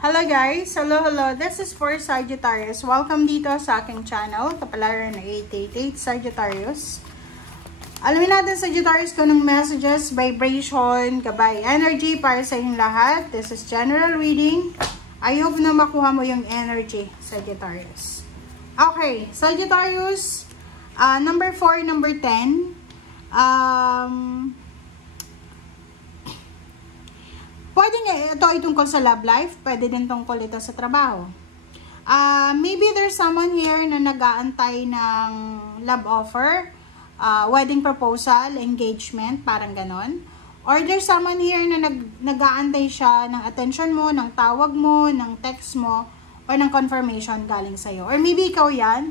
Hello guys! Hello! This is for Sagittarius. Welcome dito sa aking channel, Kapalaran na 888 Sagittarius. Alamin natin Sagittarius kung anong messages, vibration, gabay, energy para sa inyong lahat. This is general reading. I hope na makuha mo yung energy, Sagittarius. Okay, Sagittarius, number 4, number 10. Pwede ito ay tungkol sa love life, pwede din tungkol ito sa trabaho. Maybe there's someone here na nag-aantay ng love offer, wedding proposal, engagement, parang ganon. Or there's someone here na nag-aantay siya ng attention mo, ng tawag mo, ng text mo, or ng confirmation galing sa'yo. Or maybe ikaw yan,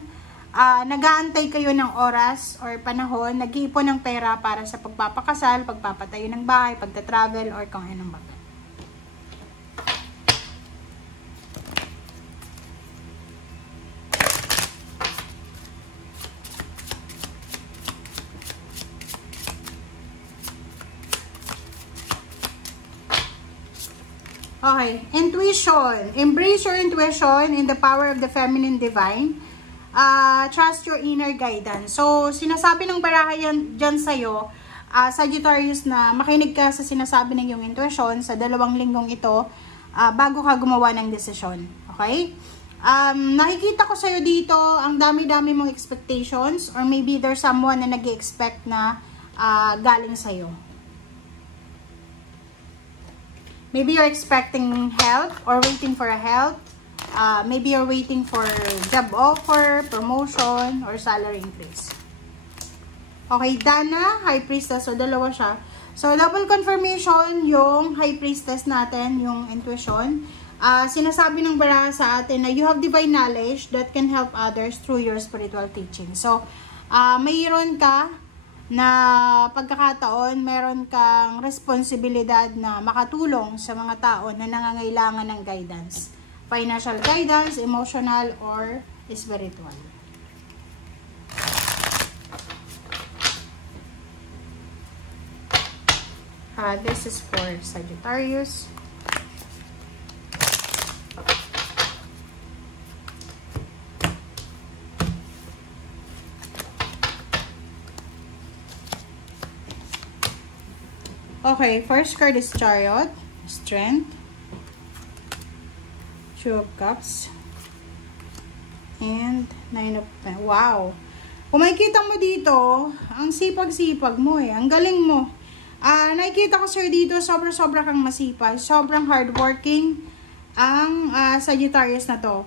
nag-aantay kayo ng oras or panahon, nag-iipon ng pera para sa pagpapakasal, pagpapatayo ng bahay, pagta-travel, or kung anong bagay. Okay, intuition. Embrace your intuition in the power of the feminine divine. Trust your inner guidance. So, sinasabi ng baraha yan dyan sa'yo, Sagittarius, na makinig ka sa sinasabi ng iyong intuition sa 2 linggong ito bago ka gumawa ng desisyon. Okay? Nakikita ko sa'yo dito ang dami-dami mong expectations, or maybe there's someone na nag-expect na galing sa'yo. Maybe you're expecting help or waiting for a help. Maybe you're waiting for job offer, promotion, or salary increase. Okay, Dana, High Priestess. So, dalawa siya. So, double confirmation yung High Priestess natin, yung intuition. Sinasabi ng baraha sa atin na you have divine knowledge that can help others through your spiritual teaching. So, mayroon ka na pagkakataon, meron kang responsibilidad na makatulong sa mga tao na nangangailangan ng guidance. Financial guidance, emotional, or spiritual. This is for Sagittarius. Okay, first card is Chariot, Strength, 2 of Cups, and 9 of Pentacles. Wow! Kung makikita mo dito, ang sipag-sipag mo ang galing mo. Nakikita ko sir dito, sobra-sobra kang masipag, sobrang hardworking ang Sagittarius na to.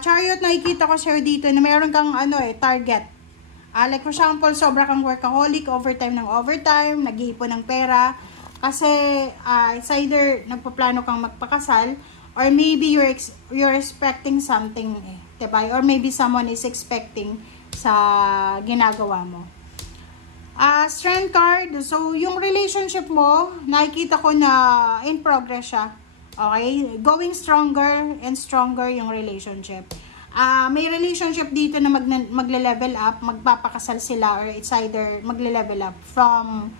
Chariot, nakikita ko sir dito na mayroon kang target. Like for example, sobra kang workaholic, overtime ng overtime, nag-iipon ng pera. Kasi it's either nagpaplano kang magpakasal, or maybe you're expecting something, diba? Or maybe someone is expecting sa ginagawa mo. Strength card. So, yung relationship mo, nakikita ko na in progress siya. Okay? Going stronger and stronger yung relationship. May relationship dito na magle-level up, magpapakasal sila, or it's either magle-level up from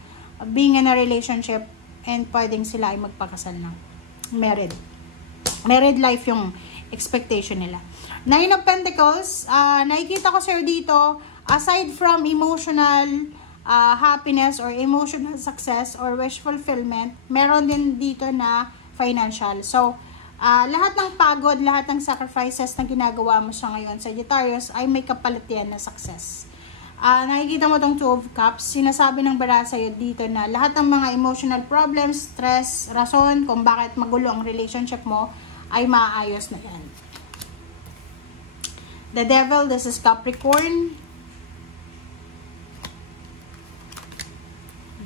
being in a relationship and pwedeng sila ay magpakasal na. Married. Married life yung expectation nila. 9 of Pentacles, nakikita ko sir dito, aside from emotional happiness or emotional success or wish fulfillment, meron din dito na financial. So, lahat ng pagod, lahat ng sacrifices na ginagawa mo sa ngayon, Sagittarius, ay may kapalit yan na success. Nakikita mo tong 2 of Cups, sinasabi ng baraha sa'yo dito na lahat ng mga emotional problems, stress, rason kung bakit magulo ang relationship mo, ay maayos na yan. The Devil, this is Capricorn.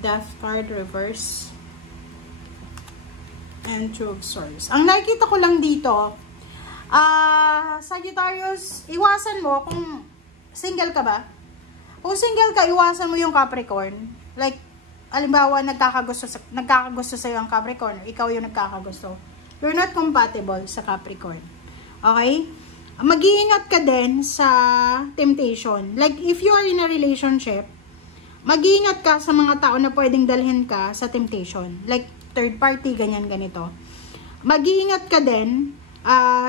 Death card, reverse. And 2 of Swords. Ang nakikita ko lang dito, Sagittarius, iwasan mo kung single ka ba. Kung single ka, iwasan mo yung Capricorn. Like, halimbawa, nagkakagusto sa'yo ang Capricorn, ikaw yung nagkakagusto. You're not compatible sa Capricorn. Okay? Mag-iingat ka din sa temptation. Like, if you are in a relationship, mag-iingat ka sa mga tao na pwedeng dalhin ka sa temptation. Like, third party, ganyan, ganito. Mag-iingat ka din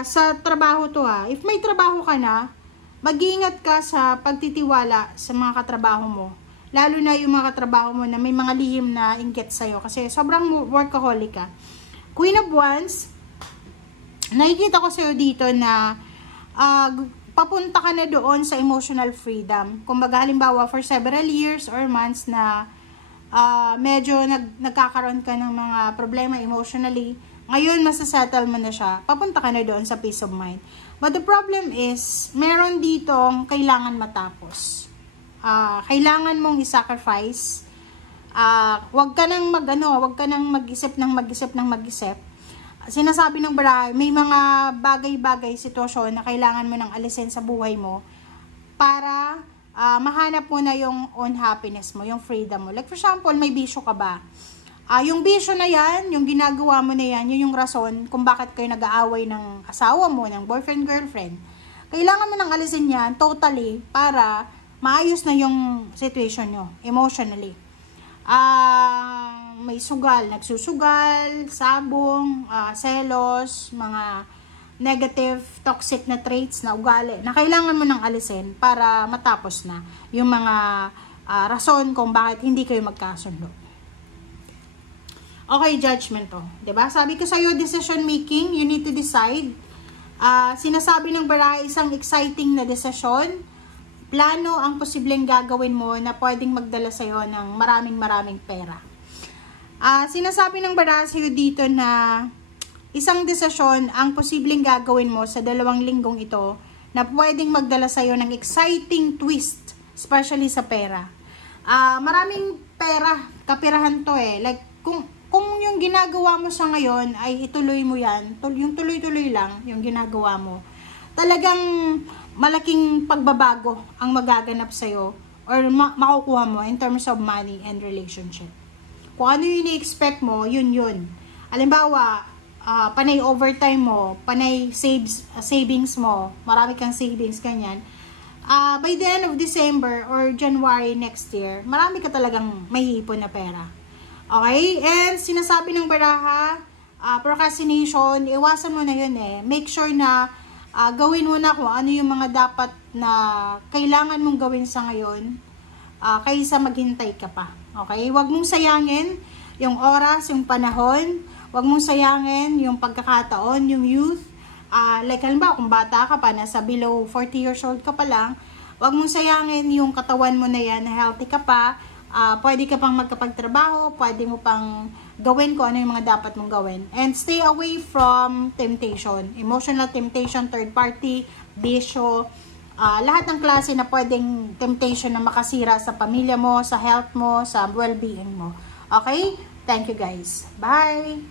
Sa trabaho to if may trabaho ka na, mag-iingat ka sa pagtitiwala sa mga katrabaho mo. Lalo na yung mga katrabaho mo na may mga lihim na inggit sa'yo. Kasi sobrang workaholic ka. Queen of Wands, nakikita ko sa'yo dito na papunta ka na doon sa emotional freedom. Kumbaga, halimbawa, for several years or months na medyo nagkakaroon ka ng mga problema emotionally, ngayon masasettle mo na siya, papunta ka na doon sa peace of mind. But the problem is, meron ditong kailangan matapos. Kailangan mong i-sacrifice. Wag ka nang mag-isip ng mag-isip. Sinasabi ng barahay, may mga bagay-bagay sitwasyon na kailangan mo nang alisin sa buhay mo para mahanap mo na yung own happiness mo, yung freedom mo. Like for example, may bisyo ka ba? Yung bisyo na yan, yung ginagawa mo na yan, yun yung rason kung bakit kayo nag-aaway ng asawa mo, ng boyfriend, girlfriend. Kailangan mo nang alisin yan totally para maayos na yung situation nyo, emotionally. May sugal, nagsusugal, sabong, selos, mga negative, toxic na traits na ugali na kailangan mo nang alisin para matapos na yung mga rason kung bakit hindi kayo magkasundo. Okay, judgment to. Diba? Sabi ko sa'yo, decision making, you need to decide. Sinasabi ng barahay, isang exciting na desisyon. Plano ang posibleng gagawin mo na pwedeng magdala sa'yo ng maraming pera. Sinasabi ng barahay sa'yo dito na isang desisyon ang posibleng gagawin mo sa 2 linggong ito na pwedeng magdala sa'yo ng exciting twist, especially sa pera. Maraming pera, kapirahan to Like, kung yung ginagawa mo sa ngayon ay ituloy mo yan, yung tuloy-tuloy lang yung ginagawa mo, talagang malaking pagbabago ang magaganap sa'yo or makukuha mo in terms of money and relationship. Kung ano yung i-expect mo, yun. Halimbawa, panay overtime mo, panay savings mo, marami kang savings, ganyan. By the end of December or January next year, marami ka talagang mahihipon na pera. Okay? And sinasabi ng baraha, procrastination, iwasan mo na yun Make sure na gawin mo na kung ano yung mga dapat na kailangan mong gawin sa ngayon kaysa maghintay ka pa. Okay? Huwag mong sayangin yung oras, yung panahon. Huwag mong sayangin yung pagkakataon, yung youth. Like halimbawa, kung bata ka pa, nasa below 40 years old ka pa lang, huwag mong sayangin yung katawan mo na yan, na healthy ka pa. Pwede ka pang magkapagtrabaho, pwede mo pang gawin kung ano yung mga dapat mong gawin. And stay away from temptation. Emotional temptation, third party, bisyo, lahat ng klase na pwedeng temptation na makasira sa pamilya mo, sa health mo, sa well-being mo. Okay? Thank you guys. Bye!